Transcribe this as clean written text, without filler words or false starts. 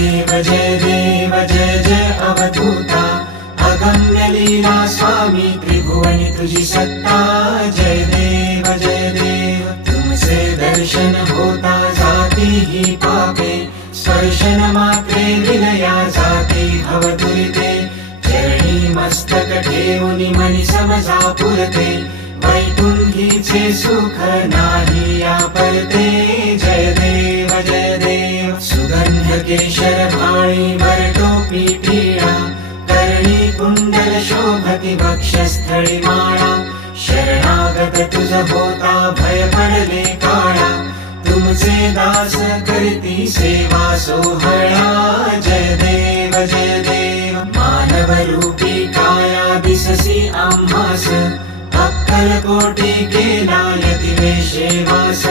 देव जय जय अवधूता अगम्य लीला स्वामी त्रिभुवनी तुझी सत्ता जय देव तुमसे दर्शन होता जाती ही पापे स्पर्शन मात्रे विलया जाती भवदुरिते चरणी मस्तक ठेवून मनी समजा पुरते वैकुंठीचे सुख नाही या परते जय देव सुगंध केशर भाळी वरटोपी टिळा कर्णी कुंडल शोभती वक्षस्थळी माळा शरणागत तुझ होता भय पडले काळा तुमचे दास करती सेवा सोहळा जय देव मानव रूपी काया दिससी आम्हास अक्कलकोटी केला यती वेशे वास